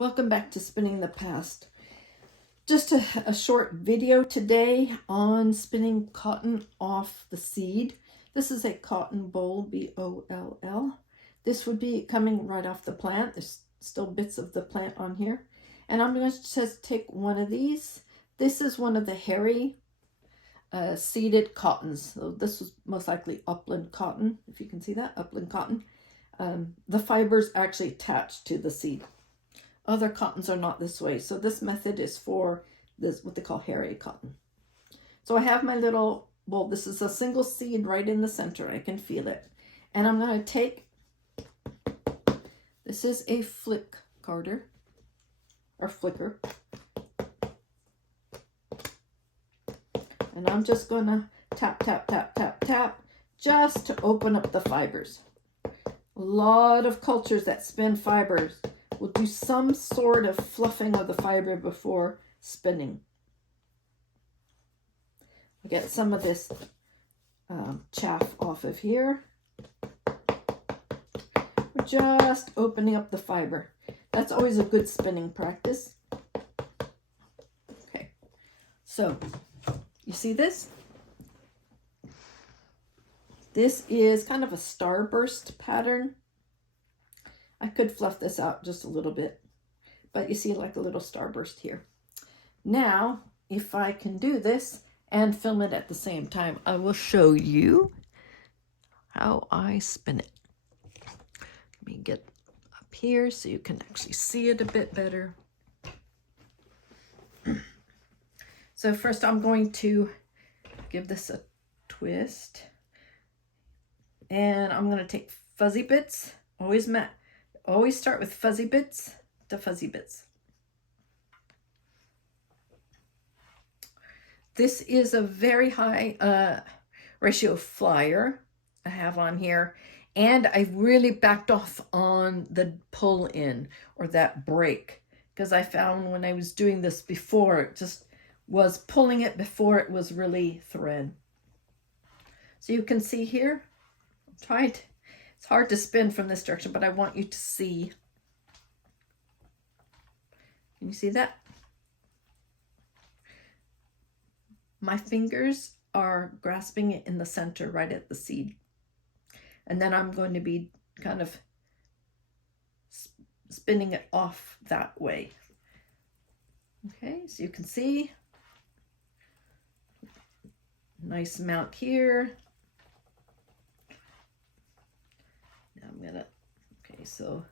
Welcome back to Spinning the Past. Just a short video today on spinning cotton off the seed. This is a cotton boll, B-O-L-L. This would be coming right off the plant. There's still bits of the plant on here. And I'm going to just take one of these. This is one of the hairy seeded cottons. So this was most likely Upland cotton, if you can see that, Upland cotton. The fibers actually attached to the seed. Other cottons are not this way. So this method is for this, what they call hairy cotton. So I have my little bowl. This is a single seed right in the center. I can feel it. And I'm going to take, this is a flick carder or flicker. And I'm just going to tap, tap, tap, tap, tap, just to open up the fibers. A lot of cultures that spin fibers will do some sort of fluffing of the fiber before spinning. I get some of this chaff off of here. We're just opening up the fiber. That's always a good spinning practice. Okay, so you see this? This is kind of a starburst pattern. I could fluff this out just a little bit, but you see like a little starburst here. Now, if I can do this and film it at the same time, I will show you how I spin it. Let me get up here so you can actually see it a bit better. So first I'm going to give this a twist. And I'm going to take fuzzy bits, always start with fuzzy bits to fuzzy bits. This is a very high ratio flyer I have on here. And I really backed off on the pull in or that break. Because I found when I was doing this before, it just was pulling it before it was really thread. So you can see here, it's hard to spin from this direction, but I want you to see. Can you see that? My fingers are grasping it in the center, right at the seed. And then I'm going to be kind of spinning it off that way. Okay, so you can see. Nice amount here. Okay, so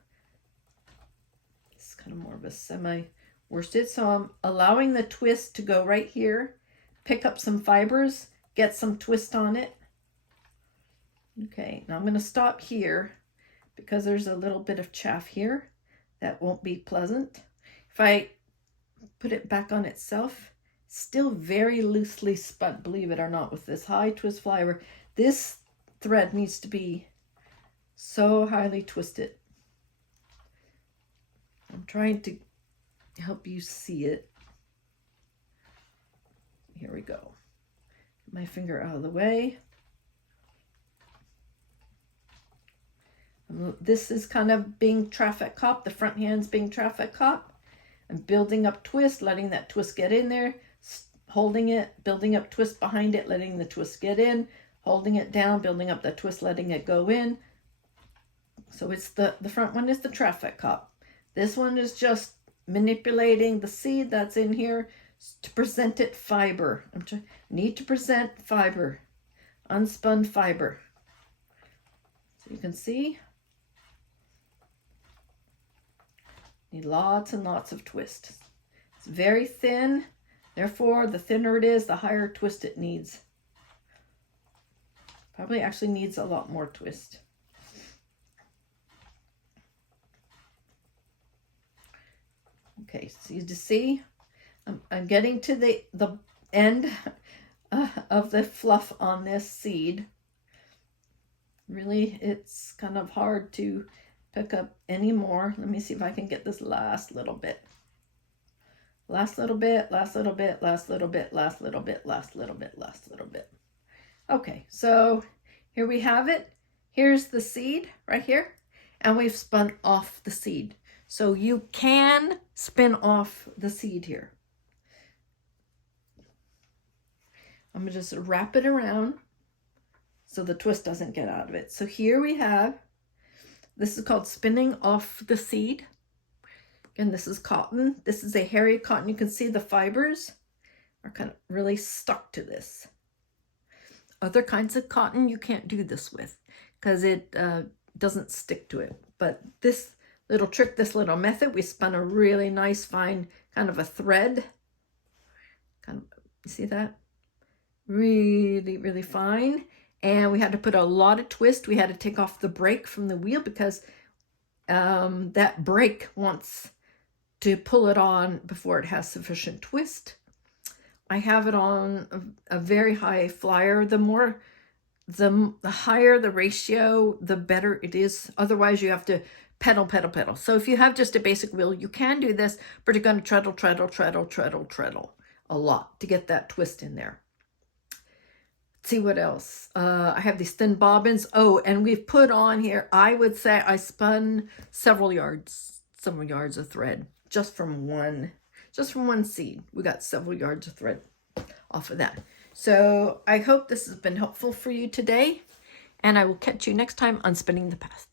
it's kind of more of a semi-worsted. So I'm allowing the twist to go right here, pick up some fibers, get some twist on it. Okay, now I'm going to stop here because there's a little bit of chaff here that won't be pleasant. If I put it back on itself, still very loosely spun, believe it or not, with this high twist fiber. This thread needs to be so highly twisted. I'm trying to help you see it. Here we go. Get my finger out of the way. This is kind of being traffic cop. The front hand's being traffic cop. I'm building up twist, letting that twist get in there, holding it, building up twist behind it, letting the twist get in, holding it down, building up that twist, letting it go in. So it's the front one is the traffic cop. This one is just manipulating the seed that's in here to present it fiber. Need to present fiber, unspun fiber. So you can see, need lots and lots of twist. It's very thin, therefore the thinner it is, the higher twist it needs. Probably actually needs a lot more twist. Okay, so you just see, I'm getting to the end of the fluff on this seed. Really, it's kind of hard to pick up any more. Let me see if I can get this last little bit. Last little bit, last little bit, last little bit, last little bit, last little bit, last little bit. Okay, so here we have it. Here's the seed right here, and we've spun off the seed. So you can spin off the seed here. I'm going to just wrap it around so the twist doesn't get out of it. So here we have, this is called spinning off the seed. And this is cotton. This is a hairy cotton. You can see the fibers are kind of really stuck to this. Other kinds of cotton you can't do this with because it doesn't stick to it. But this little trick, this little method, we spun a really nice fine kind of a thread. Kind of, you see that? Really, really fine. And we had to put a lot of twist. We had to take off the brake from the wheel because that brake wants to pull it on before it has sufficient twist. I have it on a very high flyer. The higher the ratio, the better it is. Otherwise, you have to pedal, pedal, pedal. So if you have just a basic wheel, you can do this, but you're going to treadle, treadle, treadle, treadle, treadle a lot to get that twist in there. Let's see what else. I have these thin bobbins. Oh, and we've put on here, I would say I spun several yards of thread just from one seed. We got several yards of thread off of that. So I hope this has been helpful for you today, and I will catch you next time on Spinning the Past.